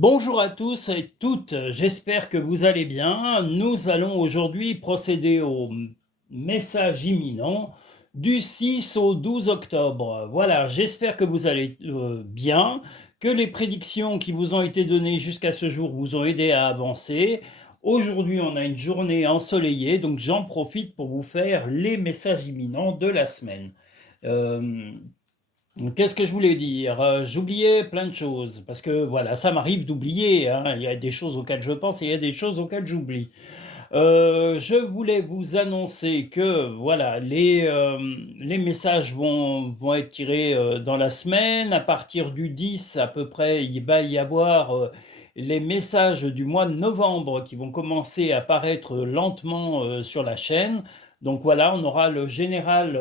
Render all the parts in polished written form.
Bonjour à tous et toutes, j'espère que vous allez bien. Nous allons aujourd'hui procéder au message imminent du 6 au 12 octobre. Voilà, j'espère que vous allez bien, que les prédictions qui vous ont été données jusqu'à ce jour vous ont aidé à avancer. Aujourd'hui, on a une journée ensoleillée, donc j'en profite pour vous faire les messages imminents de la semaine. Euh, Qu'est-ce que je voulais dire? J'oubliais plein de choses, parce que voilà, ça m'arrive d'oublier, hein. Il y a des choses auxquelles je pense et il y a des choses auxquelles j'oublie. Je voulais vous annoncer que voilà, les messages vont être tirés dans la semaine. À partir du 10 à peu près, il va y avoir les messages du mois de novembre qui vont commencer à apparaître lentement sur la chaîne. Donc voilà, on aura le général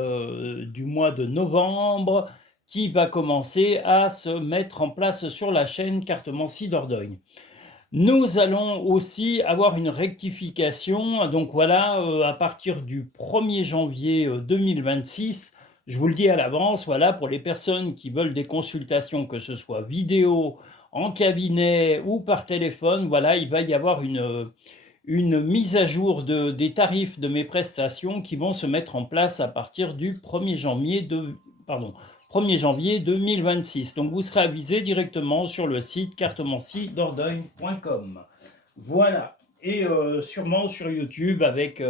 du mois de novembre qui va commencer à se mettre en place sur la chaîne Cartomancie Dordogne. Nous allons aussi avoir une rectification. Donc voilà, à partir du 1er janvier 2026, je vous le dis à l'avance, voilà, pour les personnes qui veulent des consultations, que ce soit vidéo, en cabinet ou par téléphone, voilà, il va y avoir une mise à jour des tarifs de mes prestations qui vont se mettre en place à partir du 1er janvier 2026. Donc vous serez avisé directement sur le site cartomancie-dordogne.com. Voilà. Et sûrement sur YouTube avec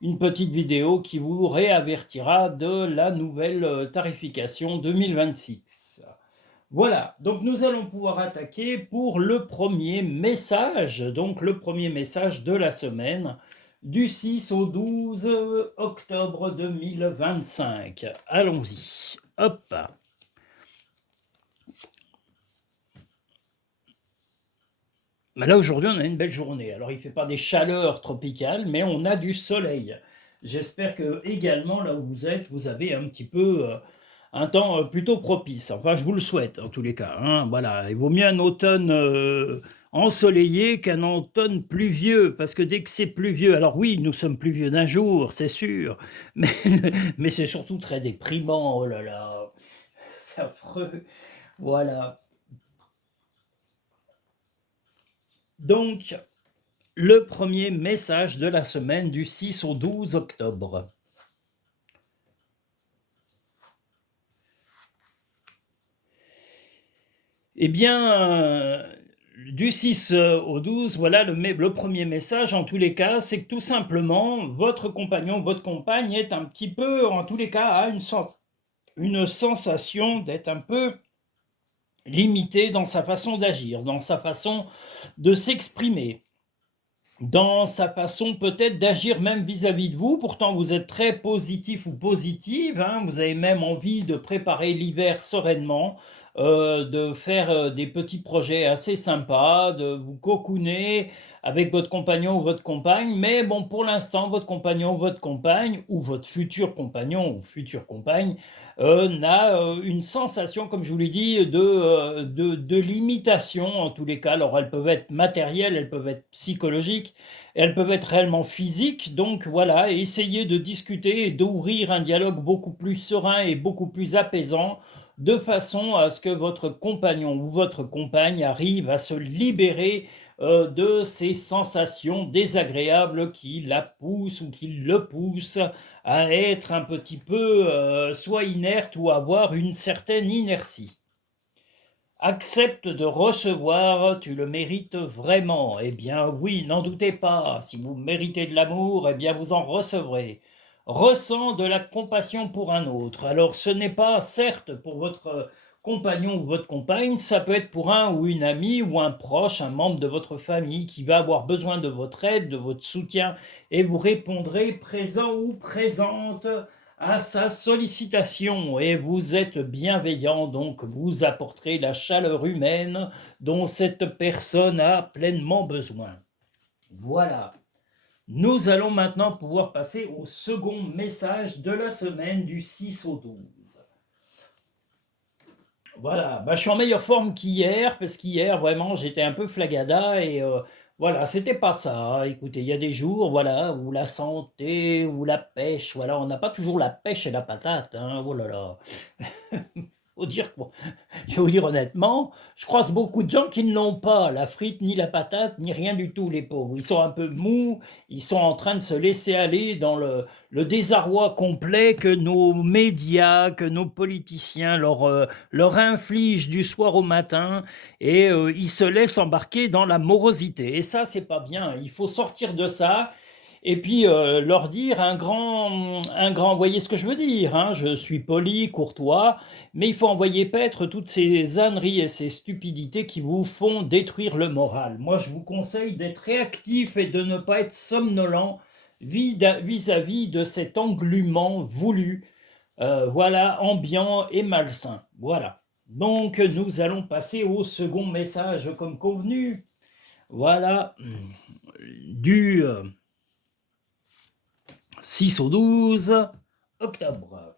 une petite vidéo qui vous réavertira de la nouvelle tarification 2026. Voilà, donc nous allons pouvoir attaquer pour le premier message, donc le premier message de la semaine, du 6 au 12 octobre 2025. Allons-y. Hop. Mais là, aujourd'hui, on a une belle journée. Alors, il ne fait pas des chaleurs tropicales, mais on a du soleil. J'espère que également, là où vous êtes, vous avez un petit peu un temps plutôt propice. Enfin, je vous le souhaite, en tous les cas, hein. Voilà, il vaut mieux un automne ensoleillé qu'un automne pluvieux, parce que dès que c'est pluvieux, alors oui, nous sommes pluvieux d'un jour, c'est sûr, mais, mais c'est surtout très déprimant. Oh là là, c'est affreux. Voilà. Donc, le premier message de la semaine du 6 au 12 octobre. Eh bien, du 6 au 12, voilà le premier message, en tous les cas, c'est que tout simplement, votre compagnon, votre compagne est un petit peu, en tous les cas, a une sensation d'être un peu limité dans sa façon d'agir, dans sa façon de s'exprimer, dans sa façon peut-être d'agir même vis-à-vis de vous. Pourtant, vous êtes très positif ou positive, hein. Vous avez même envie de préparer l'hiver sereinement, de faire des petits projets assez sympas, de vous cocooner avec votre compagnon ou votre compagne. Mais bon, pour l'instant, votre compagnon ou votre compagne, ou votre futur compagnon ou future compagne, n'a une sensation, comme je vous l'ai dit, de limitation en tous les cas. Alors, elles peuvent être matérielles, elles peuvent être psychologiques, elles peuvent être réellement physiques. Donc voilà, essayez de discuter et d'ouvrir un dialogue beaucoup plus serein et beaucoup plus apaisant, de façon à ce que votre compagnon ou votre compagne arrive à se libérer de ces sensations désagréables qui la poussent ou qui le poussent à être un petit peu soit inerte ou avoir une certaine inertie. Accepte de recevoir, tu le mérites vraiment. Eh bien oui, n'en doutez pas, si vous méritez de l'amour, eh bien vous en recevrez. Ressens de la compassion pour un autre. Alors ce n'est pas certes pour votre compagnon ou votre compagne, ça peut être pour un ou une amie ou un proche, un membre de votre famille qui va avoir besoin de votre aide, de votre soutien, et vous répondrez présent ou présente à sa sollicitation, et vous êtes bienveillant, donc vous apporterez la chaleur humaine dont cette personne a pleinement besoin. Voilà. Nous allons maintenant pouvoir passer au second message de la semaine du 6 au 12. Voilà, je suis en meilleure forme qu'hier, parce qu'hier, vraiment, j'étais un peu flagada, et voilà, c'était pas ça. Écoutez, il y a des jours, voilà, où la santé, où la pêche, voilà, on n'a pas toujours la pêche et la patate, hein, oh là là. faut dire quoi. Je vais vous dire honnêtement, je croise beaucoup de gens qui ne l'ont pas, la frite, ni la patate, ni rien du tout, les pauvres. Ils sont un peu mous, ils sont en train de se laisser aller dans le désarroi complet que nos médias, que nos politiciens leur infligent du soir au matin, et ils se laissent embarquer dans la morosité. Et ça, c'est pas bien. Il faut sortir de ça. Et puis leur dire vous voyez ce que je veux dire, hein, je suis poli, courtois, mais il faut envoyer paître toutes ces âneries et ces stupidités qui vous font détruire le moral. Moi, je vous conseille d'être réactif et de ne pas être somnolent vis-à-vis de cet englument voulu, voilà, ambiant et malsain. Voilà. Donc, nous allons passer au second message comme convenu. Voilà, du 6 au 12 octobre.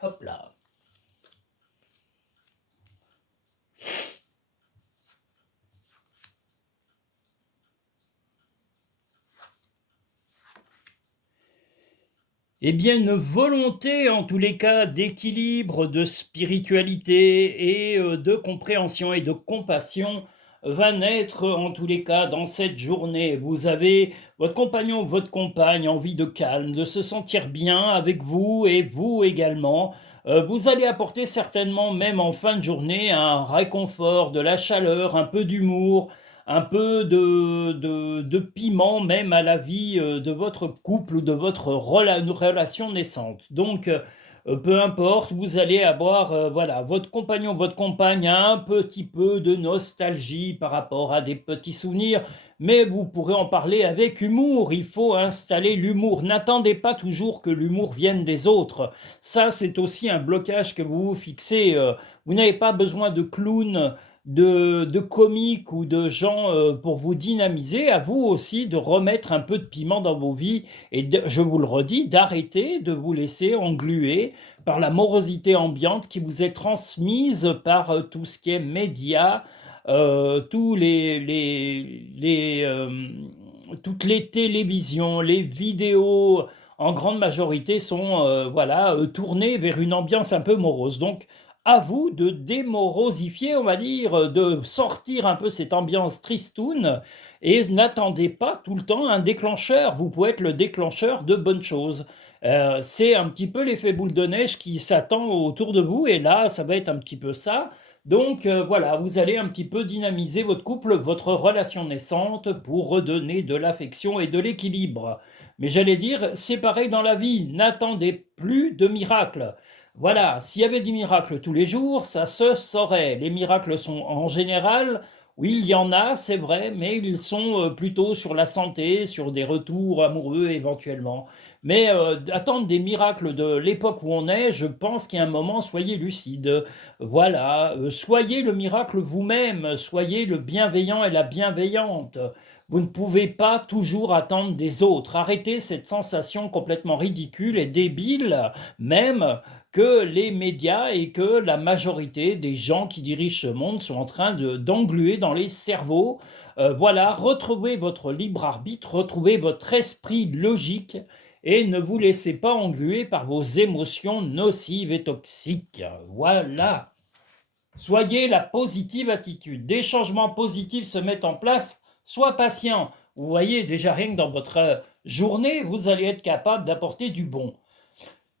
Hop là. Eh bien, une volonté, en tous les cas, d'équilibre, de spiritualité et de compréhension et de compassion va naître, en tous les cas, dans cette journée. Vous avez votre compagnon ou votre compagne envie de calme, de se sentir bien avec vous et vous également. Vous allez apporter certainement, même en fin de journée, un réconfort, de la chaleur, un peu d'humour, un peu de piment même à la vie de votre couple ou de votre relation naissante. Donc, peu importe, vous allez avoir, voilà, votre compagnon, votre compagne a un petit peu de nostalgie par rapport à des petits souvenirs, mais vous pourrez en parler avec humour. Il faut installer l'humour. N'attendez pas toujours que l'humour vienne des autres. Ça, c'est aussi un blocage que vous vous fixez. Vous n'avez pas besoin de clowns, de comiques ou de gens pour vous dynamiser. À vous aussi de remettre un peu de piment dans vos vies et je vous le redis, d'arrêter de vous laisser engluer par la morosité ambiante qui vous est transmise par tout ce qui est médias, tous toutes les télévisions, les vidéos en grande majorité sont voilà, tournées vers une ambiance un peu morose. Donc, à vous de démorosifier, on va dire, de sortir un peu cette ambiance tristoun et n'attendez pas tout le temps un déclencheur. Vous pouvez être le déclencheur de bonnes choses. C'est un petit peu l'effet boule de neige qui s'attend autour de vous et là, ça va être un petit peu ça. Donc voilà, vous allez un petit peu dynamiser votre couple, votre relation naissante pour redonner de l'affection et de l'équilibre. Mais j'allais dire, c'est pareil dans la vie, n'attendez plus de miracles. Voilà, s'il y avait des miracles tous les jours, ça se saurait. Les miracles sont en général, oui, il y en a, c'est vrai, mais ils sont plutôt sur la santé, sur des retours amoureux éventuellement. Mais attendre des miracles de l'époque où on est, je pense qu'il y a un moment, soyez lucide. Voilà, soyez le miracle vous-même, soyez le bienveillant et la bienveillante. Vous ne pouvez pas toujours attendre des autres. Arrêtez cette sensation complètement ridicule et débile, même que les médias et que la majorité des gens qui dirigent ce monde sont en train d'engluer dans les cerveaux. Voilà, retrouvez votre libre arbitre, retrouvez votre esprit logique et ne vous laissez pas engluer par vos émotions nocives et toxiques. Voilà. Soyez la positive attitude. Des changements positifs se mettent en place. Sois patient. Vous voyez, déjà rien que dans votre journée, vous allez être capable d'apporter du bon.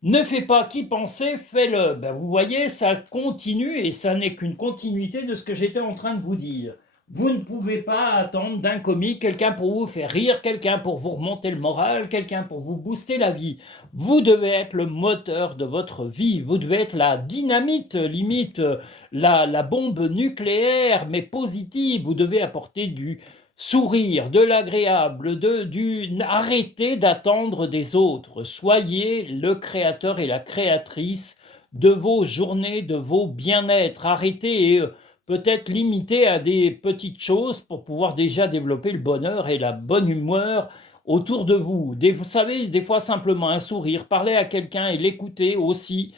Ne fais pas qui penser, fais-le. Ben, vous voyez, ça continue et ça n'est qu'une continuité de ce que j'étais en train de vous dire. Vous ne pouvez pas attendre d'un comique quelqu'un pour vous faire rire, quelqu'un pour vous remonter le moral, quelqu'un pour vous booster la vie. Vous devez être le moteur de votre vie, vous devez être la dynamite, limite la bombe nucléaire, mais positive. Vous devez apporter du sourire, de l'agréable, arrêtez d'attendre des autres. Soyez le créateur et la créatrice de vos journées, de vos bien-être. Arrêtez et peut-être limiter à des petites choses pour pouvoir déjà développer le bonheur et la bonne humeur autour de vous. Vous savez, des fois simplement un sourire, parler à quelqu'un et l'écouter aussi,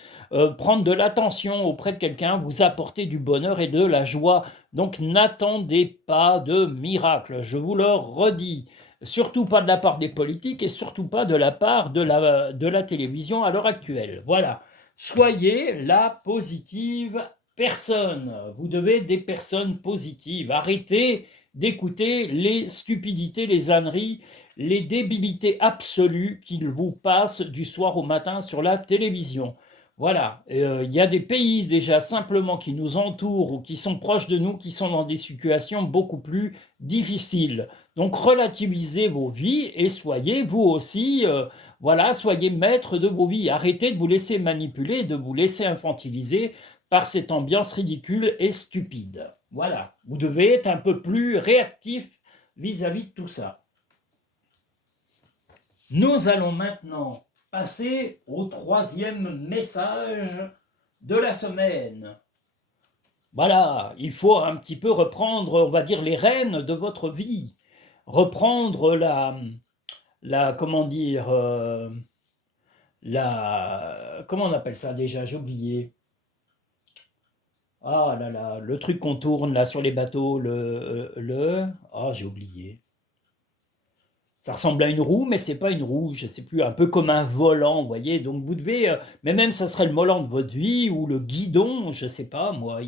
prendre de l'attention auprès de quelqu'un, vous apporter du bonheur et de la joie. Donc n'attendez pas de miracle, je vous le redis. surtout pas de la part des politiques et surtout pas de la part de la télévision à l'heure actuelle. Voilà. Soyez la positive personne. Vous devez être des personnes positives. Arrêtez d'écouter les stupidités, les âneries, les débilités absolues qu'ils vous passent du soir au matin sur la télévision. Voilà, il y a des pays déjà simplement qui nous entourent ou qui sont proches de nous, qui sont dans des situations beaucoup plus difficiles. Donc relativisez vos vies et soyez vous aussi, voilà, soyez maître de vos vies. Arrêtez de vous laisser manipuler, de vous laisser infantiliser par cette ambiance ridicule et stupide. Voilà, vous devez être un peu plus réactif vis-à-vis de tout ça. Nous allons maintenant passer au troisième message de la semaine. Voilà, il faut un petit peu reprendre, on va dire, les rênes de votre vie. Reprendre comment dire, comment on appelle ça déjà, j'ai oublié. Ah là là, le truc qu'on tourne là sur les bateaux, j'ai oublié. Ça ressemble à une roue, mais c'est pas une roue, je sais plus, un peu comme un volant, vous voyez. Donc vous devez, mais même ça serait le volant de votre vie ou le guidon, je sais pas moi.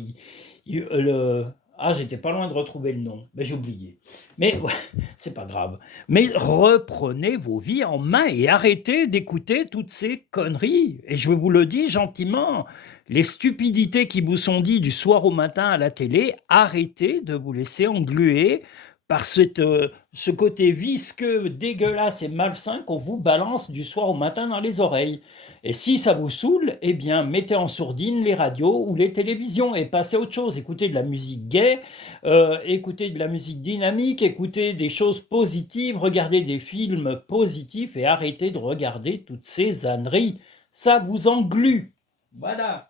J'étais pas loin de retrouver le nom, mais j'ai oublié. Mais ouais, c'est pas grave. Mais reprenez vos vies en main et arrêtez d'écouter toutes ces conneries. Et je vous le dis gentiment, les stupidités qui vous sont dites du soir au matin à la télé, arrêtez de vous laisser engluer par ce côté visqueux, dégueulasse et malsain qu'on vous balance du soir au matin dans les oreilles. Et si ça vous saoule, eh bien, mettez en sourdine les radios ou les télévisions et passez à autre chose. Écoutez de la musique gaie, écoutez de la musique dynamique, écoutez des choses positives, regardez des films positifs et arrêtez de regarder toutes ces âneries. Ça vous englue. Voilà.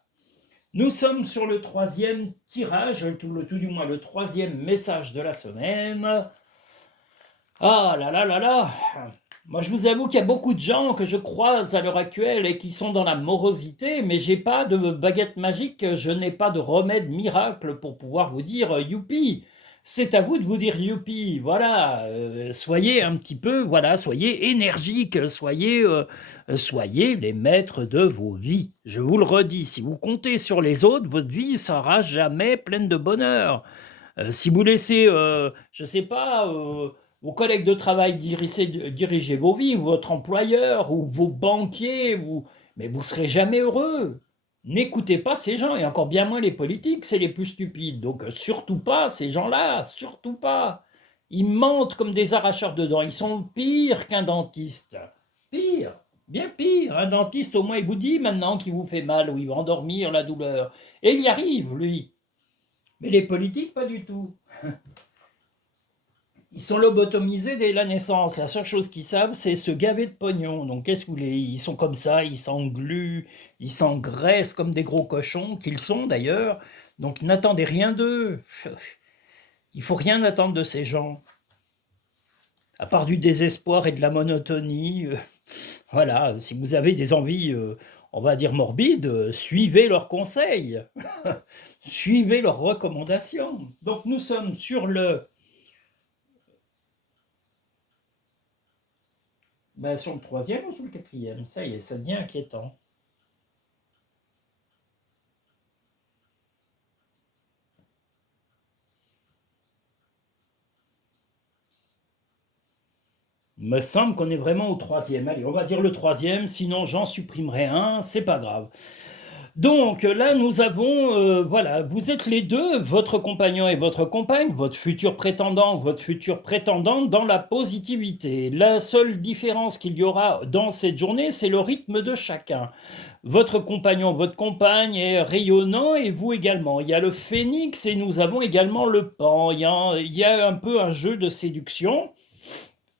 Nous sommes sur le troisième tirage, tout du moins le troisième message de la semaine. Ah là là là là. Moi, je vous avoue qu'il y a beaucoup de gens que je croise à l'heure actuelle et qui sont dans la morosité, mais j'ai pas de baguette magique, je n'ai pas de remède miracle pour pouvoir vous dire youpi. C'est à vous de vous dire youpi. Voilà, soyez un petit peu, voilà, soyez énergiques, soyez les maîtres de vos vies. Je vous le redis, si vous comptez sur les autres, votre vie sera jamais pleine de bonheur. Si vous laissez, je sais pas, vos collègues de travail diriger vos vies, ou votre employeur, ou vos banquiers, mais vous serez jamais heureux. N'écoutez pas ces gens, et encore bien moins les politiques, c'est les plus stupides. Donc surtout pas ces gens-là, surtout pas. Ils mentent comme des arracheurs de dents, ils sont pires qu'un dentiste. Pire, bien pire. Un dentiste, au moins, il vous dit maintenant qu'il vous fait mal, ou il va endormir la douleur. Et il y arrive, lui. Mais les politiques, pas du tout. Ils sont lobotomisés dès la naissance. La seule chose qu'ils savent, c'est se gaver de pognon. Donc, qu'est-ce que vous voulez? Ils sont comme ça, ils s'engluent, ils s'engraissent comme des gros cochons, qu'ils sont d'ailleurs. Donc, n'attendez rien d'eux. Il faut rien attendre de ces gens. À part du désespoir et de la monotonie. Voilà, si vous avez des envies, on va dire morbides, suivez leurs conseils. Suivez leurs recommandations. Donc, nous sommes sur sur le troisième ou sur le quatrième? Ça y est, ça devient inquiétant. Il me semble qu'on est vraiment au troisième. Allez, on va dire le troisième, sinon j'en supprimerai un, c'est pas grave. Donc là, nous avons, voilà, vous êtes les deux, votre compagnon et votre compagne, votre futur prétendant, votre future prétendante, dans la positivité. La seule différence qu'il y aura dans cette journée, c'est le rythme de chacun. Votre compagnon, votre compagne est rayonnant et vous également. Il y a le phénix et nous avons également le pan. Il y a un peu un jeu de séduction.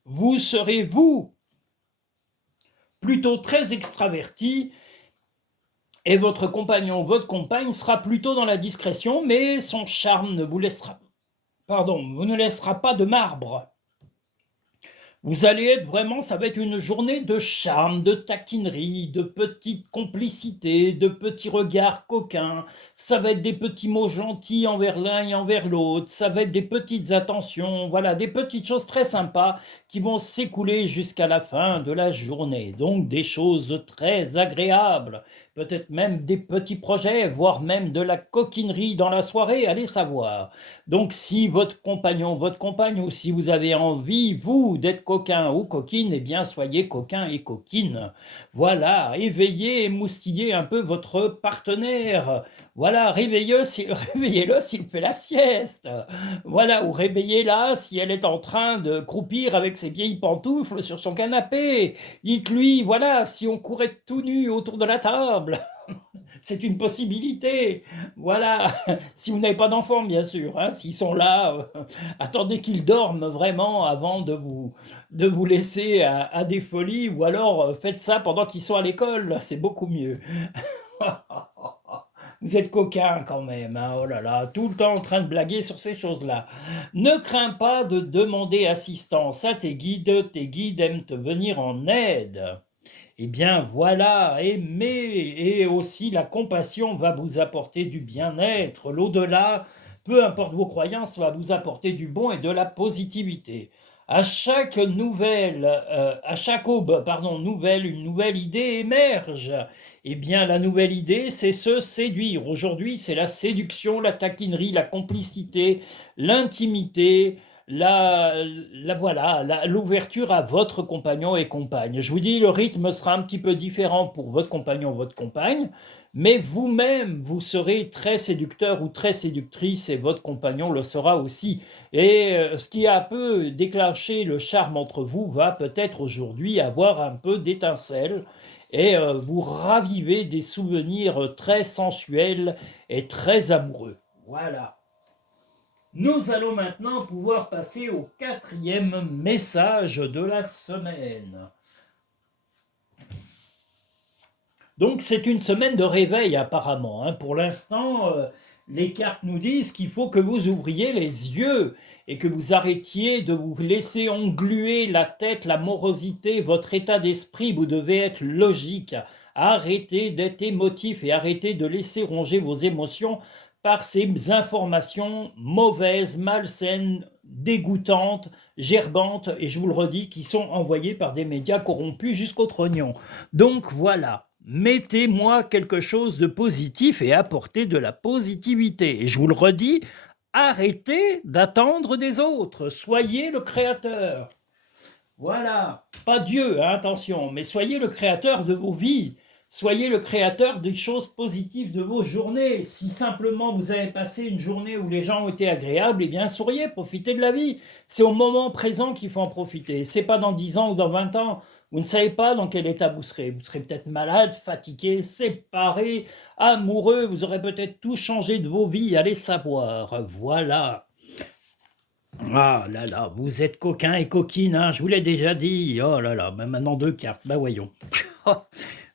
Vous serez, vous, plutôt très extraverti et votre compagnon ou votre compagne sera plutôt dans la discrétion, mais son charme ne vous laissera, vous ne laissera pas de marbre. Vous allez être vraiment, ça va être une journée de charme, de taquinerie, de petite complicité, de petits regards coquins. Ça va être des petits mots gentils envers l'un et envers l'autre. Ça va être des petites attentions, voilà, des petites choses très sympas qui vont s'écouler jusqu'à la fin de la journée. Donc des choses très agréables. Peut-être même des petits projets, voire même de la coquinerie dans la soirée, allez savoir. Donc si votre compagnon, votre compagne, ou si vous avez envie, vous, d'être coquin ou coquine, eh bien soyez coquin et coquine. Voilà, éveillez, émoustillez un peu votre partenaire. Voilà, réveillez-le s'il fait la sieste. Voilà, ou réveillez-la si elle est en train de croupir avec ses vieilles pantoufles sur son canapé. Dites-lui, voilà, si on courait tout nu autour de la table. C'est une possibilité. Voilà, si vous n'avez pas d'enfants, bien sûr, hein, s'ils sont là, attendez qu'ils dorment vraiment avant de vous laisser à des folies, ou alors faites ça pendant qu'ils sont à l'école, c'est beaucoup mieux. Vous êtes coquin quand même, hein, oh là là, tout le temps en train de blaguer sur ces choses-là. Ne crains pas de demander assistance à tes guides aiment te venir en aide. Eh bien voilà, aimer et aussi la compassion va vous apporter du bien-être. L'au-delà, peu importe vos croyances, va vous apporter du bon et de la positivité. À chaque aube, pardon, une nouvelle idée émerge. Eh bien, la nouvelle idée, c'est se séduire. Aujourd'hui, c'est la séduction, la taquinerie, la complicité, l'intimité, l'ouverture à votre compagnon et compagne. Je vous dis, le rythme sera un petit peu différent pour votre compagnon ou votre compagne, mais vous-même, vous serez très séducteur ou très séductrice et votre compagnon le sera aussi. Et ce qui a un peu déclenché le charme entre vous va peut-être aujourd'hui avoir un peu d'étincelle et vous raviver des souvenirs très sensuels et très amoureux. Voilà. Nous allons maintenant pouvoir passer au quatrième message de la semaine. Donc c'est une semaine de réveil apparemment, hein. Pour l'instant, les cartes nous disent qu'il faut que vous ouvriez les yeux et que vous arrêtiez de vous laisser engluer la tête, la morosité, votre état d'esprit. Vous devez être logique. Arrêtez d'être émotif et arrêtez de laisser ronger vos émotions par ces informations mauvaises, malsaines, dégoûtantes, gerbantes, et je vous le redis, qui sont envoyées par des médias corrompus jusqu'au trognon. Donc voilà, mettez-moi quelque chose de positif et apportez de la positivité. Et je vous le redis, arrêtez d'attendre des autres, soyez le créateur. Voilà, pas Dieu, hein, attention, mais soyez le créateur de vos vies. Soyez le créateur des choses positives de vos journées. Si simplement vous avez passé une journée où les gens ont été agréables, eh bien souriez, profitez de la vie. C'est au moment présent qu'il faut en profiter. C'est pas dans 10 ans ou dans 20 ans. Vous ne savez pas dans quel état vous serez. Vous serez peut-être malade, fatigué, séparé, amoureux. Vous aurez peut-être tout changé de vos vies. Allez savoir. Voilà. Ah là là, vous êtes coquin et coquine, hein, je vous l'ai déjà dit. Oh là là, ben maintenant deux cartes, bah voyons.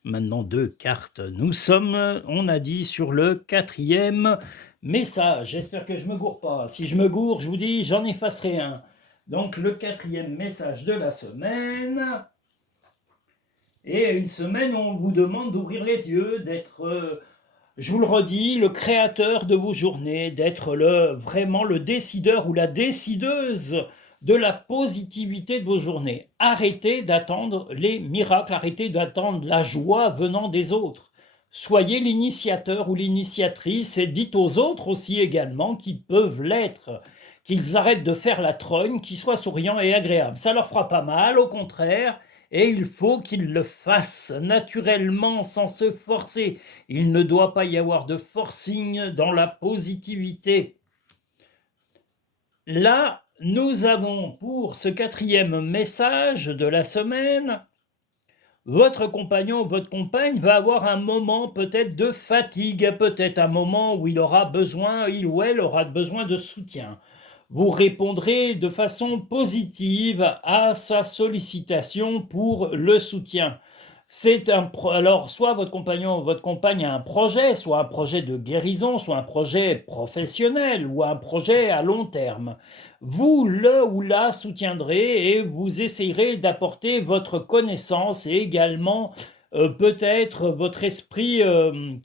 Maintenant deux cartes. Nous sommes, on a dit, sur le quatrième message. J'espère que je me gourre pas. Si je me gourre, je vous dis, j'en effacerai un. Donc le quatrième message de la semaine. Et une semaine où on vous demande d'ouvrir les yeux, d'être... je vous le redis, le créateur de vos journées, d'être vraiment le décideur ou la décideuse de la positivité de vos journées. Arrêtez d'attendre les miracles, arrêtez d'attendre la joie venant des autres. Soyez l'initiateur ou l'initiatrice et dites aux autres aussi également qu'ils peuvent l'être, qu'ils arrêtent de faire la trogne, qu'ils soient souriants et agréables. Ça leur fera pas mal, au contraire, et il faut qu'ils le fassent naturellement, sans se forcer. Il ne doit pas y avoir de forcing dans la positivité. Là, nous avons pour ce quatrième message de la semaine, votre compagnon ou votre compagne va avoir un moment peut-être de fatigue, peut-être un moment où il ou elle aura besoin de soutien. Vous répondrez de façon positive à sa sollicitation pour le soutien. Alors, soit votre compagnon ou votre compagne a un projet, soit un projet de guérison, soit un projet professionnel ou un projet à long terme. Vous le ou la soutiendrez et vous essayerez d'apporter votre connaissance et également peut-être votre esprit,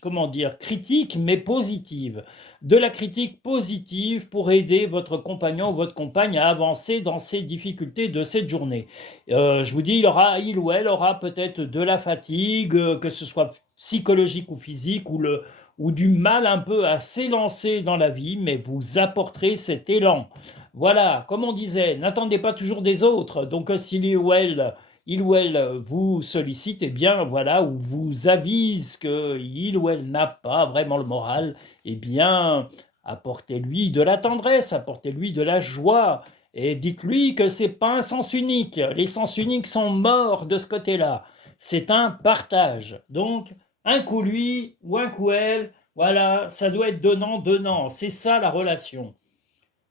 comment dire, critique mais positive. De la critique positive pour aider votre compagnon ou votre compagne à avancer dans ces difficultés de cette journée. Je vous dis, il ou elle aura peut-être de la fatigue, que ce soit psychologique ou physique, ou du mal un peu à s'élancer dans la vie, mais vous apporterez cet élan. Voilà, comme on disait, n'attendez pas toujours des autres. Donc, s'il il ou elle vous sollicite, eh bien voilà, ou vous avise que il ou elle n'a pas vraiment le moral, eh bien, apportez-lui de la tendresse, apportez-lui de la joie, et dites-lui que c'est pas un sens unique. Les sens uniques sont morts de ce côté-là. C'est un partage. Donc, un coup lui ou un coup elle, voilà, ça doit être donnant-donnant. C'est ça la relation.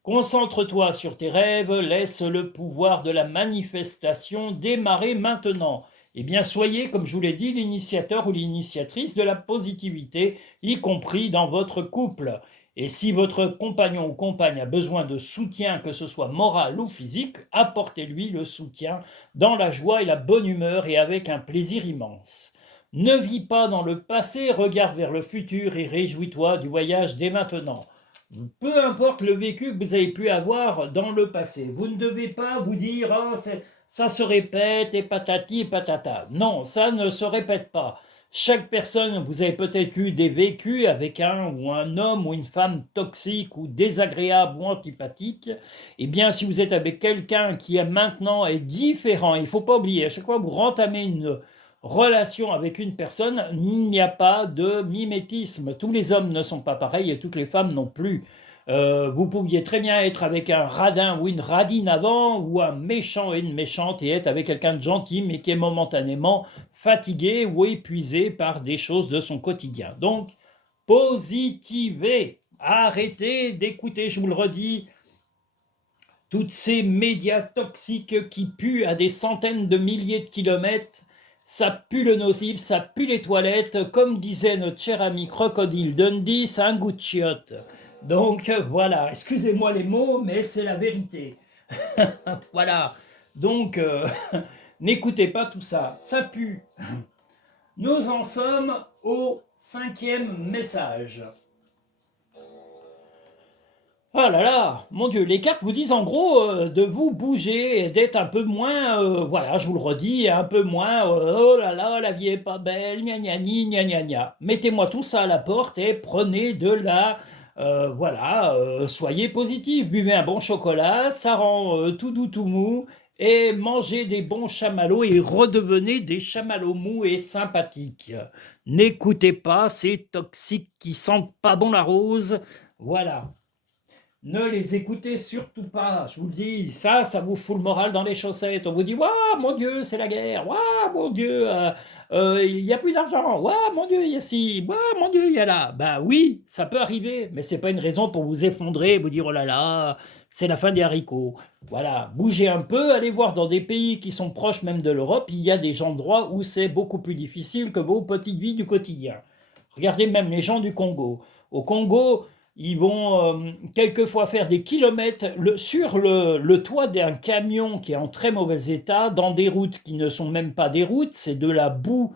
Concentre-toi sur tes rêves, laisse le pouvoir de la manifestation démarrer maintenant. Eh bien, soyez, comme je vous l'ai dit, l'initiateur ou l'initiatrice de la positivité, y compris dans votre couple. Et si votre compagnon ou compagne a besoin de soutien, que ce soit moral ou physique, apportez-lui le soutien dans la joie et la bonne humeur et avec un plaisir immense. Ne vis pas dans le passé, regarde vers le futur et réjouis-toi du voyage dès maintenant. Peu importe le vécu que vous avez pu avoir dans le passé, vous ne devez pas vous dire oh, ça se répète et patati et patata. Non, ça ne se répète pas. Chaque personne, vous avez peut-être eu des vécus avec un homme ou une femme toxique ou désagréable ou antipathique. Eh bien, si vous êtes avec quelqu'un qui est maintenant est différent, il ne faut pas oublier, à chaque fois que vous rentamez une relation avec une personne, il n'y a pas de mimétisme. Tous les hommes ne sont pas pareils et toutes les femmes non plus. Vous pouviez très bien être avec un radin ou une radine avant, ou un méchant et une méchante, et être avec quelqu'un de gentil, mais qui est momentanément fatigué ou épuisé par des choses de son quotidien. Donc, positivez, arrêtez d'écouter, je vous le redis, toutes ces médias toxiques qui puent à des centaines de milliers de kilomètres. Ça pue le nocif, ça pue les toilettes. Comme disait notre cher ami Crocodile Dundee, c'est un goût de chiotte. Donc voilà, excusez-moi les mots, mais c'est la vérité. Voilà. Donc n'écoutez pas tout ça, ça pue. Nous en sommes au 5e message. Ah là là, mon Dieu, les cartes vous disent en gros de vous bouger et d'être un peu moins, voilà, je vous le redis, un peu moins, oh là là, la vie est pas belle, gna gna gna gna gna gna. Mettez-moi tout ça à la porte et prenez de la, voilà, soyez positif, buvez un bon chocolat, ça rend tout doux, tout mou, et mangez des bons chamallows et redevenez des chamallows mous et sympathiques. N'écoutez pas ces toxiques qui sentent pas bon la rose, voilà. Ne les écoutez surtout pas, je vous le dis, ça vous fout le moral dans les chaussettes. On vous dit, waouh, mon Dieu, c'est la guerre, waouh, mon Dieu, il n'y a plus d'argent, waouh, mon Dieu, il y a ci, waouh, mon Dieu, il y a là. Ben oui, ça peut arriver, mais c'est pas une raison pour vous effondrer et vous dire, oh là là, c'est la fin des haricots. Voilà, bougez un peu, allez voir dans des pays qui sont proches même de l'Europe, il y a des endroits où c'est beaucoup plus difficile que vos petites vies du quotidien. Regardez même les gens du Congo. Au Congo, ils vont quelquefois faire des kilomètres sur le toit d'un camion qui est en très mauvais état, dans des routes qui ne sont même pas des routes, c'est de la boue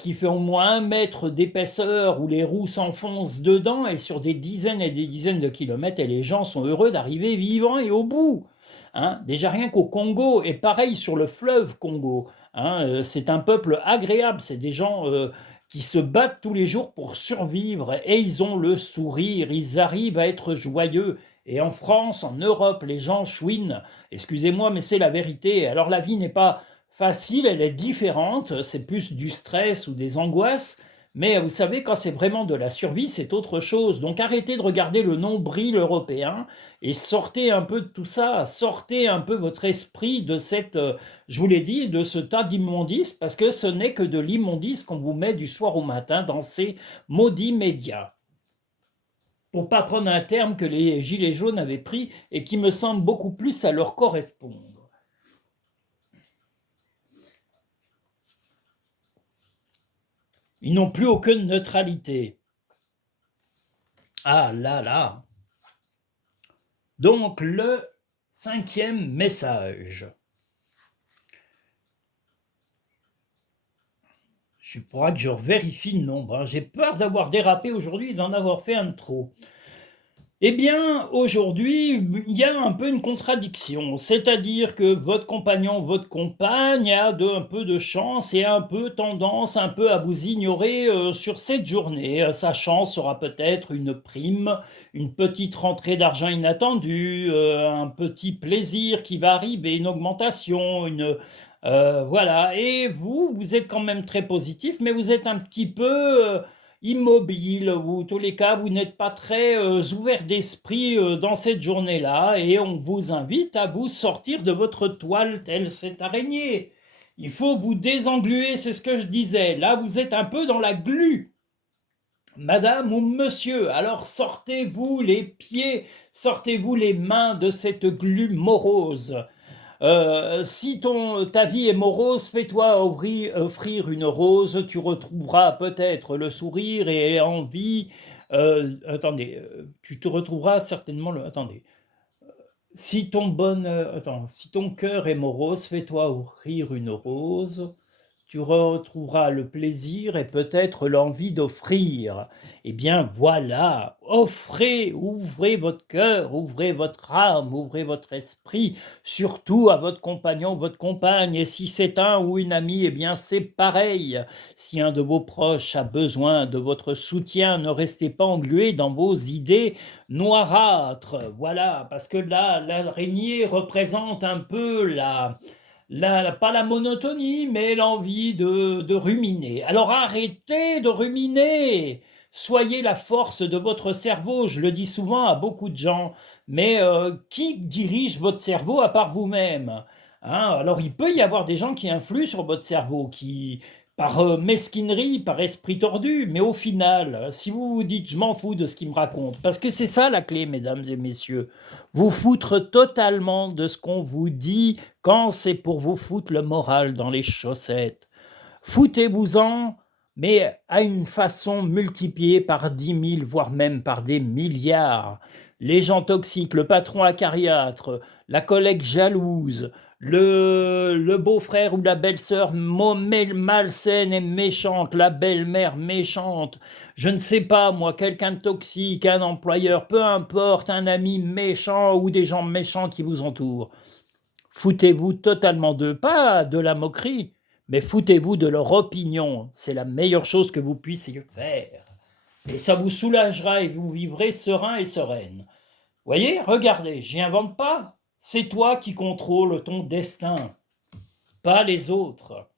qui fait au moins 1 mètre d'épaisseur, où les roues s'enfoncent dedans, et sur des dizaines et des dizaines de kilomètres, et les gens sont heureux d'arriver vivants et au bout. Hein, déjà rien qu'au Congo, et pareil sur le fleuve Congo. Hein, c'est un peuple agréable, c'est des gens qui se battent tous les jours pour survivre, et ils ont le sourire, ils arrivent à être joyeux. Et en France, en Europe, les gens chouinent. Excusez-moi, mais c'est la vérité. Alors la vie n'est pas facile, elle est différente, c'est plus du stress ou des angoisses, mais vous savez, quand c'est vraiment de la survie, c'est autre chose. Donc arrêtez de regarder le nombril européen et sortez un peu de tout ça, sortez un peu votre esprit de cette, je vous l'ai dit, de ce tas d'immondices, parce que ce n'est que de l'immondice qu'on vous met du soir au matin dans ces maudits médias. Pour pas prendre un terme que les gilets jaunes avaient pris et qui me semble beaucoup plus à leur correspondre. Ils n'ont plus aucune neutralité. Ah là là. Donc le 5e message. Je pourrais que je vérifie le nombre, hein. J'ai peur d'avoir dérapé aujourd'hui et d'en avoir fait un de trop. Eh bien, aujourd'hui, il y a un peu une contradiction, c'est-à-dire que votre compagnon, votre compagne a un peu de chance et a un peu tendance un peu à vous ignorer sur cette journée. Sa chance sera peut-être une prime, une petite rentrée d'argent inattendue, un petit plaisir qui va arriver, une augmentation, voilà. Et vous êtes quand même très positif, mais vous êtes un petit peu immobile, ou en tous les cas, vous n'êtes pas très ouvert d'esprit dans cette journée-là, et on vous invite à vous sortir de votre toile telle cette araignée. Il faut vous désengluer, c'est ce que je disais. Là, vous êtes un peu dans la glu. Madame ou monsieur, alors sortez-vous les pieds, sortez-vous les mains de cette glu morose. Si ta vie est morose, fais-toi offrir une rose, tu retrouveras peut-être le sourire et envie. Attendez, tu te retrouveras certainement le. Attendez. Si ton cœur est morose, fais-toi offrir une rose, tu retrouveras le plaisir et peut-être l'envie d'offrir. Eh bien voilà, offrez, ouvrez votre cœur, ouvrez votre âme, ouvrez votre esprit, surtout à votre compagnon, votre compagne. Et si c'est un ou une amie, eh bien c'est pareil. Si un de vos proches a besoin de votre soutien, ne restez pas englué dans vos idées noirâtres. Voilà, parce que là, l'araignée représente un peu pas la monotonie, mais l'envie de ruminer. Alors arrêtez de ruminer. Soyez la force de votre cerveau. Je le dis souvent à beaucoup de gens. Mais qui dirige votre cerveau à part vous-même, hein? Alors il peut y avoir des gens qui influent sur votre cerveau, qui par mesquinerie, par esprit tordu, mais au final, si vous vous dites je m'en fous de ce qu'il me raconte, parce que c'est ça la clé, mesdames et messieurs, vous foutre totalement de ce qu'on vous dit quand c'est pour vous foutre le moral dans les chaussettes. Foutez-vous-en, mais à une façon multipliée par 10 000, voire même par des milliards. Les gens toxiques, le patron acariâtre, la collègue jalouse, le beau-frère ou la belle-sœur malsaine et méchante, la belle-mère méchante, je ne sais pas moi, quelqu'un de toxique, un employeur, peu importe, un ami méchant ou des gens méchants qui vous entourent. Foutez-vous totalement d'eux, pas de la moquerie, mais foutez-vous de leur opinion. C'est la meilleure chose que vous puissiez faire. Et ça vous soulagera et vous vivrez serein et sereine. Voyez, regardez, j'y invente pas. C'est toi qui contrôles ton destin, pas les autres.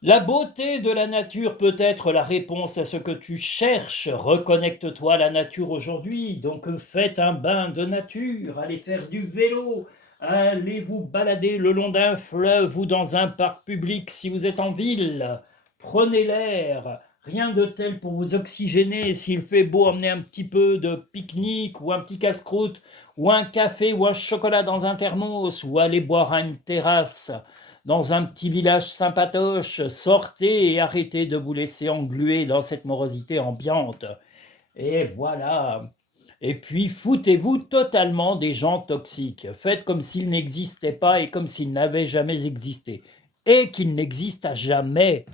La beauté de la nature peut être la réponse à ce que tu cherches. Reconnecte-toi à la nature aujourd'hui. Donc faites un bain de nature, allez faire du vélo, allez vous balader le long d'un fleuve ou dans un parc public si vous êtes en ville. Prenez l'air. Rien de tel pour vous oxygéner. S'il fait beau, emmenez un petit peu de pique-nique ou un petit casse-croûte ou un café ou un chocolat dans un thermos ou allez boire à une terrasse dans un petit village sympatoche. Sortez et arrêtez de vous laisser engluer dans cette morosité ambiante. Et voilà. Et puis, foutez-vous totalement des gens toxiques. Faites comme s'ils n'existaient pas et comme s'ils n'avaient jamais existé. Et qu'ils n'existent à jamais.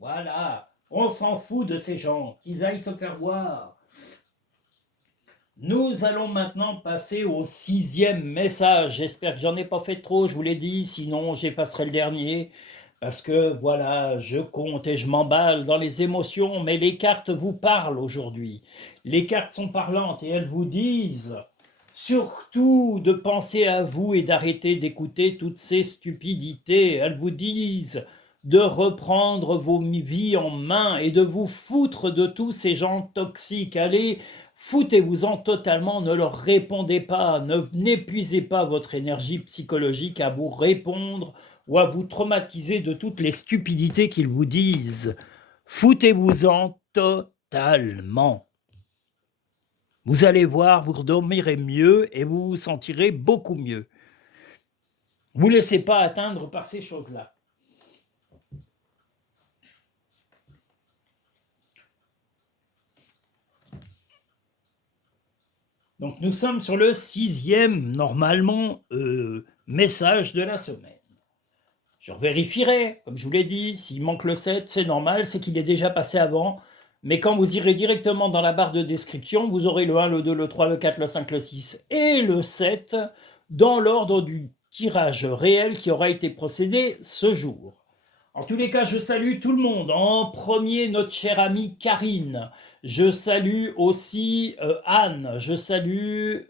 Voilà. On s'en fout de ces gens. Qu'ils aillent se faire voir. Nous allons maintenant passer au 6e message. J'espère que j'en ai pas fait trop, je vous l'ai dit, sinon j'effacerai le dernier. Parce que voilà, je compte et je m'emballe dans les émotions, mais les cartes vous parlent aujourd'hui. Les cartes sont parlantes et elles vous disent surtout de penser à vous et d'arrêter d'écouter toutes ces stupidités. Elles vous disent de reprendre vos vies en main et de vous foutre de tous ces gens toxiques. Allez, foutez-vous-en totalement, ne leur répondez pas, n'épuisez pas votre énergie psychologique à vous répondre ou à vous traumatiser de toutes les stupidités qu'ils vous disent. Foutez-vous-en totalement. Vous allez voir, vous dormirez mieux et vous vous sentirez beaucoup mieux. Ne vous laissez pas atteindre par ces choses-là. Donc nous sommes sur le 6e, normalement, message de la semaine. Je vérifierai, comme je vous l'ai dit, s'il manque le 7, c'est normal, c'est qu'il est déjà passé avant. Mais quand vous irez directement dans la barre de description, vous aurez le 1, le 2, le 3, le 4, le 5, le 6 et le 7 dans l'ordre du tirage réel qui aura été procédé ce jour. En tous les cas, je salue tout le monde. En premier, notre chère amie Karine. Je salue aussi Anne. Je salue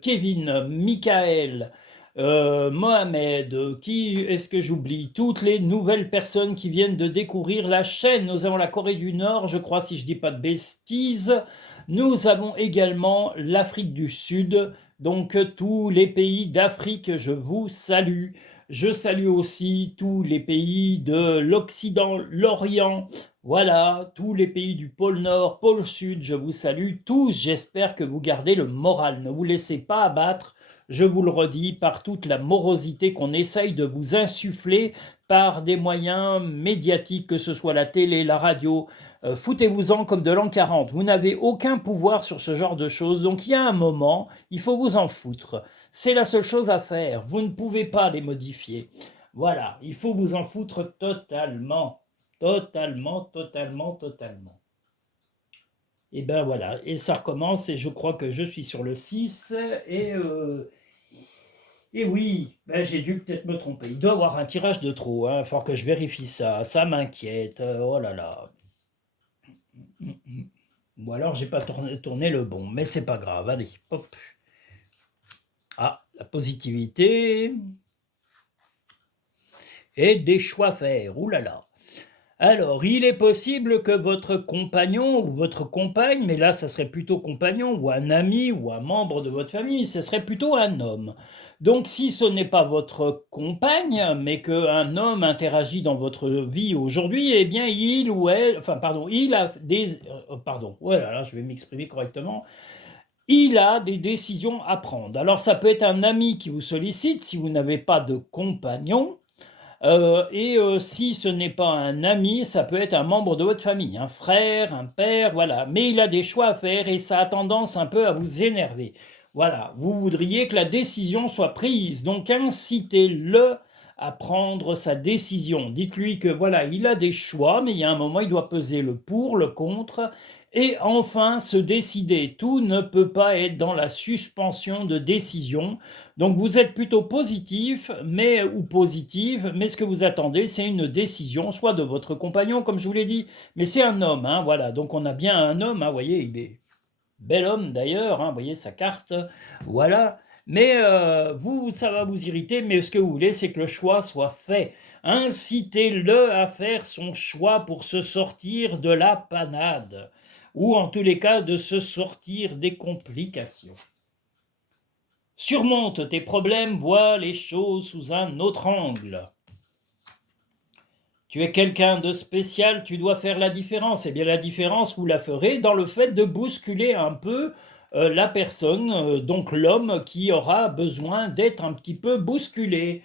Kevin, Michael, Mohamed. Qui est-ce que j'oublie? Toutes les nouvelles personnes qui viennent de découvrir la chaîne. Nous avons la Corée du Nord, je crois, si je ne dis pas de bêtises. Nous avons également l'Afrique du Sud. Donc tous les pays d'Afrique, je vous salue. Je salue aussi tous les pays de l'Occident, l'Orient, voilà, tous les pays du pôle Nord, pôle Sud, je vous salue tous. J'espère que vous gardez le moral. Ne vous laissez pas abattre, je vous le redis, par toute la morosité qu'on essaye de vous insuffler par des moyens médiatiques, que ce soit la télé, la radio. Foutez-vous-en comme de l'an 40. Vous n'avez aucun pouvoir sur ce genre de choses. Donc il y a un moment, il faut vous en foutre. C'est la seule chose à faire. Vous ne pouvez pas les modifier. Voilà, il faut vous en foutre totalement. Totalement, totalement, totalement. Et ben voilà, et ça recommence, et je crois que je suis sur le 6, et oui, ben j'ai dû peut-être me tromper. Il doit y avoir un tirage de trop, hein. Il va falloir que je vérifie ça m'inquiète, oh là là. Ou alors j'ai pas tourné le bon, mais c'est pas grave, allez, hop. Ah, la positivité et des choix à faire, oulala. Alors, il est possible que votre compagnon ou votre compagne, mais là, ça serait plutôt compagnon ou un ami ou un membre de votre famille, ce serait plutôt un homme. Donc, si ce n'est pas votre compagne, mais qu'un homme interagit dans votre vie aujourd'hui, eh bien, il ou elle, enfin, pardon, il a des, pardon, voilà, là, je vais m'exprimer correctement. Il a des décisions à prendre. Alors, ça peut être un ami qui vous sollicite si vous n'avez pas de compagnon. Si ce n'est pas un ami, ça peut être un membre de votre famille, un frère, un père, voilà. Mais il a des choix à faire et ça a tendance un peu à vous énerver. Voilà, vous voudriez que la décision soit prise, donc incitez-le à prendre sa décision. Dites-lui que voilà, il a des choix, mais il y a un moment, il doit peser le pour, le contre, et enfin se décider. Tout ne peut pas être dans la suspension de décision. Donc vous êtes plutôt positif, ou positive, mais ce que vous attendez, c'est une décision, soit de votre compagnon, comme je vous l'ai dit, mais c'est un homme, hein, voilà. Donc on a bien un homme, hein, vous voyez, il est bel homme d'ailleurs, hein, vous voyez sa carte, voilà. Mais vous, ça va vous irriter, mais ce que vous voulez, c'est que le choix soit fait. Incitez-le à faire son choix pour se sortir de la panade, ou en tous les cas de se sortir des complications. Surmonte tes problèmes, vois les choses sous un autre angle. Tu es quelqu'un de spécial, tu dois faire la différence. Eh bien, la différence, vous la ferez dans le fait de bousculer un peu la personne, donc l'homme qui aura besoin d'être un petit peu bousculé.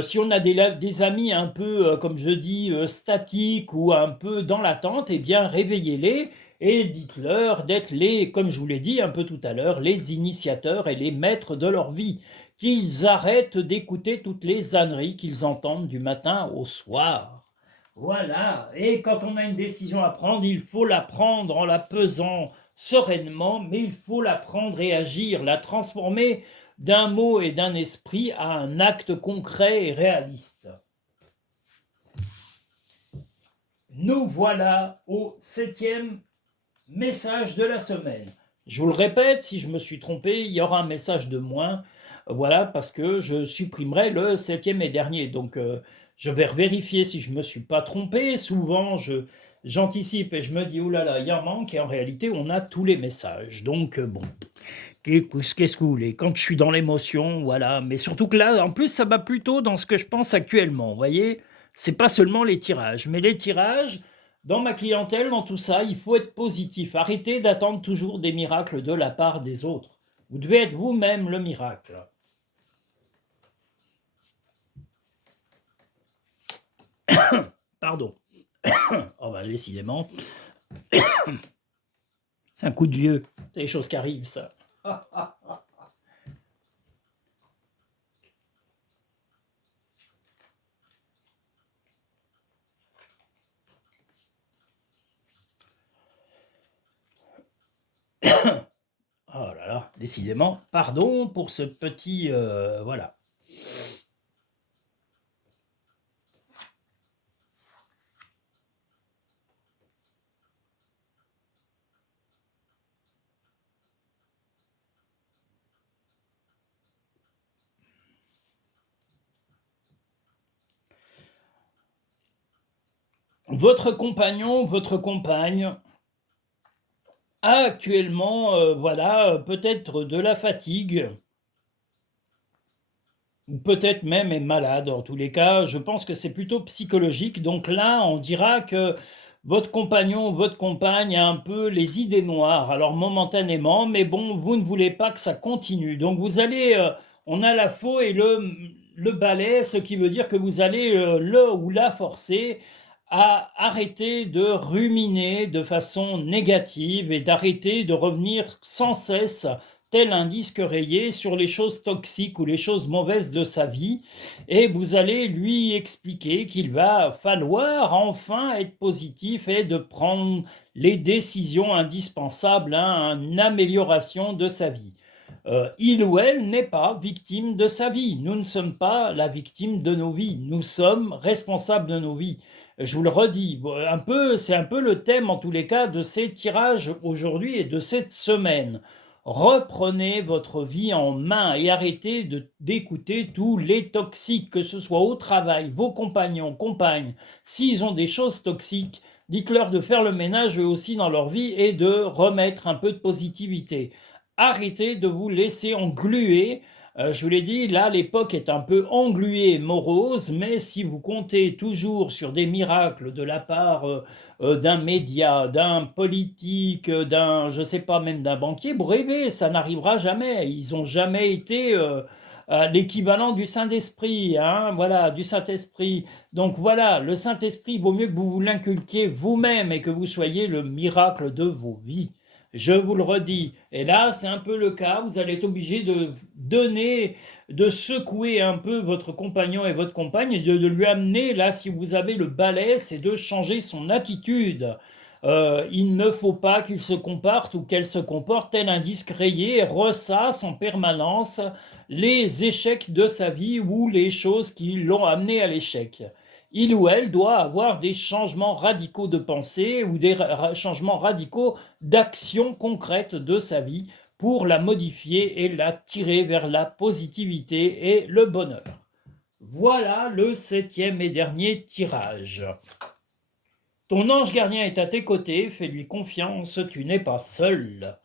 Si on a des amis un peu, comme je dis, statiques ou un peu dans l'attente, eh bien, réveillez-les et dites-leur d'être comme je vous l'ai dit un peu tout à l'heure, les initiateurs et les maîtres de leur vie. Qu'ils arrêtent d'écouter toutes les âneries qu'ils entendent du matin au soir. Voilà, et quand on a une décision à prendre, il faut la prendre en la pesant sereinement, mais il faut la prendre et agir, la transformer d'un mot et d'un esprit à un acte concret et réaliste. Nous voilà au 7e message de la semaine. Je vous le répète, si je me suis trompé, il y aura un message de moins, voilà, parce que je supprimerai le 7e et dernier. Donc, je vais vérifier si je ne me suis pas trompé. Souvent, j'anticipe et je me dis, oh là là, il y en manque, et en réalité, on a tous les messages. Donc, bon, qu'est-ce que vous voulez? Quand je suis dans l'émotion, voilà. Mais surtout que là, en plus, ça va plutôt dans ce que je pense actuellement, vous voyez? C'est pas seulement les tirages, mais les tirages, dans ma clientèle, dans tout ça, il faut être positif. Arrêtez d'attendre toujours des miracles de la part des autres. Vous devez être vous-même le miracle. Pardon. Oh bah décidément, c'est un coup de vieux. C'est les choses qui arrivent, ça. Oh là là, décidément, pardon pour ce petit, voilà. Votre compagnon, votre compagne a actuellement, voilà, peut-être de la fatigue ou peut-être même est malade. En tous les cas, je pense que c'est plutôt psychologique. Donc là, on dira que votre compagnon ou votre compagne a un peu les idées noires, alors momentanément, mais bon, vous ne voulez pas que ça continue. Donc vous allez, on a la faux et le balai, ce qui veut dire que vous allez le ou la forcer à arrêter de ruminer de façon négative et d'arrêter de revenir sans cesse tel un disque rayé sur les choses toxiques ou les choses mauvaises de sa vie, et vous allez lui expliquer qu'il va falloir enfin être positif et de prendre les décisions indispensables à une amélioration de sa vie. Il ou elle n'est pas victime de sa vie. Nous ne sommes pas la victime de nos vies. Nous sommes responsables de nos vies. Je vous le redis, c'est un peu le thème en tous les cas de ces tirages aujourd'hui et de cette semaine. Reprenez votre vie en main et arrêtez d'écouter tous les toxiques, que ce soit au travail, vos compagnons, compagnes. S'ils ont des choses toxiques, dites-leur de faire le ménage eux aussi dans leur vie et de remettre un peu de positivité. Arrêtez de vous laisser engluer. Je vous l'ai dit, là, l'époque est un peu engluée, morose, mais si vous comptez toujours sur des miracles de la part d'un média, d'un politique, je sais pas, même d'un banquier, vous rêvez, ça n'arrivera jamais. Ils n'ont jamais été l'équivalent du Saint-Esprit, hein, voilà, du Saint-Esprit. Donc voilà, le Saint-Esprit, il vaut mieux que vous vous l'inculquiez vous-même et que vous soyez le miracle de vos vies. Je vous le redis. Et là, c'est un peu le cas. Vous allez être obligé de donner, de secouer un peu votre compagnon et votre compagne et de lui amener, là, si vous avez le balai, c'est de changer son attitude. Il ne faut pas qu'il se comporte ou qu'elle se comporte tel un disque rayé et ressasse en permanence les échecs de sa vie ou les choses qui l'ont amené à l'échec. Il ou elle doit avoir des changements radicaux de pensée ou des changements radicaux d'action concrète de sa vie pour la modifier et la tirer vers la positivité et le bonheur. Voilà le 7e et dernier tirage. Ton ange gardien est à tes côtés, fais-lui confiance, tu n'es pas seul.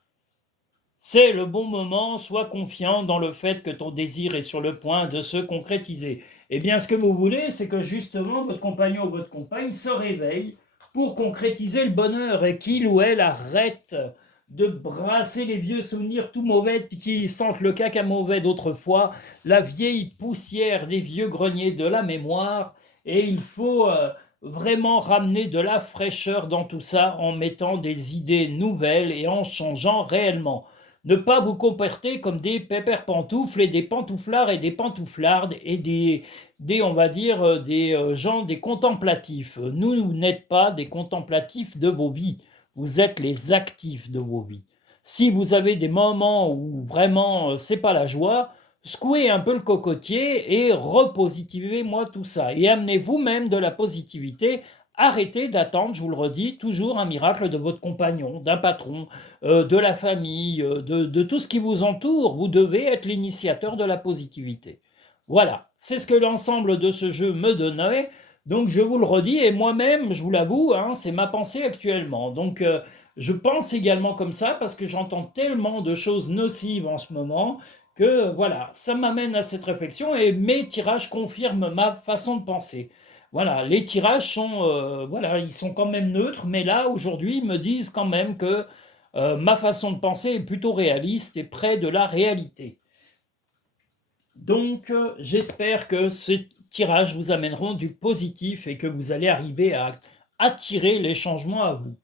C'est le bon moment, sois confiant dans le fait que ton désir est sur le point de se concrétiser. Eh bien, ce que vous voulez, c'est que justement votre compagnon ou votre compagne se réveille pour concrétiser le bonheur et qu'il ou elle arrête de brasser les vieux souvenirs tout mauvais qui sentent le caca mauvais d'autrefois, la vieille poussière des vieux greniers de la mémoire, et il faut vraiment ramener de la fraîcheur dans tout ça en mettant des idées nouvelles et en changeant réellement. Ne pas vous comporter comme des pépères pantoufles et des pantouflards et des pantouflardes et on va dire, des gens, des contemplatifs. Vous n'êtes pas des contemplatifs de vos vies. Vous êtes les actifs de vos vies. Si vous avez des moments où vraiment c'est pas la joie, secouez un peu le cocotier et repositivez-moi tout ça. Et amenez vous-même de la positivité. Arrêtez d'attendre, je vous le redis, toujours un miracle de votre compagnon, d'un patron, de la famille, de tout ce qui vous entoure. Vous devez être l'initiateur de la positivité. Voilà, c'est ce que l'ensemble de ce jeu me donnait. Donc je vous le redis, et moi-même, je vous l'avoue, hein, c'est ma pensée actuellement. Donc je pense également comme ça parce que j'entends tellement de choses nocives en ce moment que voilà, ça m'amène à cette réflexion et mes tirages confirment ma façon de penser. Voilà, les tirages sont, voilà, ils sont quand même neutres, mais là, aujourd'hui, ils me disent quand même que ma façon de penser est plutôt réaliste et près de la réalité. Donc, j'espère que ces tirages vous amèneront du positif et que vous allez arriver à attirer les changements à vous.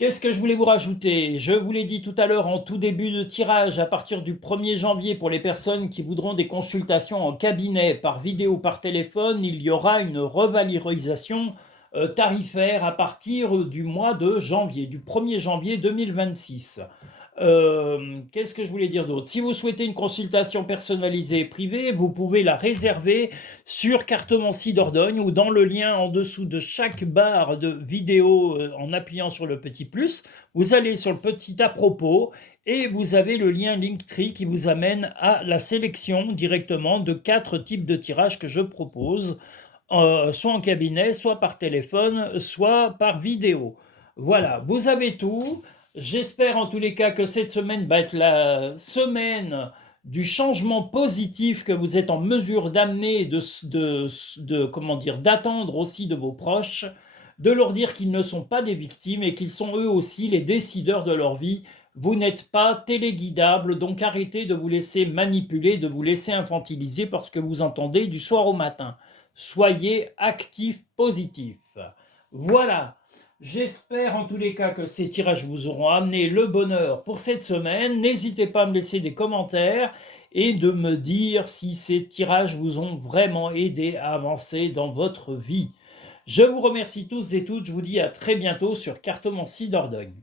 Qu'est-ce que je voulais vous rajouter? Je vous l'ai dit tout à l'heure en tout début de tirage, à partir du 1er janvier, pour les personnes qui voudront des consultations en cabinet, par vidéo, par téléphone, il y aura une revalorisation tarifaire à partir du mois de janvier, du 1er janvier 2026. Qu'est-ce que je voulais dire d'autre? Si vous souhaitez une consultation personnalisée et privée, vous pouvez la réserver sur Cartomancie Dordogne ou dans le lien en dessous de chaque barre de vidéo en appuyant sur le petit plus. Vous allez sur le petit à propos et vous avez le lien Linktree qui vous amène à la sélection directement de 4 types de tirages que je propose, soit en cabinet, soit par téléphone, soit par vidéo. Voilà, vous avez tout. J'espère en tous les cas que cette semaine va être la semaine du changement positif que vous êtes en mesure d'amener, comment dire, d'attendre aussi de vos proches, de leur dire qu'ils ne sont pas des victimes et qu'ils sont eux aussi les décideurs de leur vie. Vous n'êtes pas téléguidables, donc arrêtez de vous laisser manipuler, de vous laisser infantiliser parce que vous entendez du soir au matin. Soyez actifs, positifs. Voilà. J'espère en tous les cas que ces tirages vous auront amené le bonheur pour cette semaine. N'hésitez pas à me laisser des commentaires et de me dire si ces tirages vous ont vraiment aidé à avancer dans votre vie. Je vous remercie tous et toutes. Je vous dis à très bientôt sur Cartomancie Dordogne.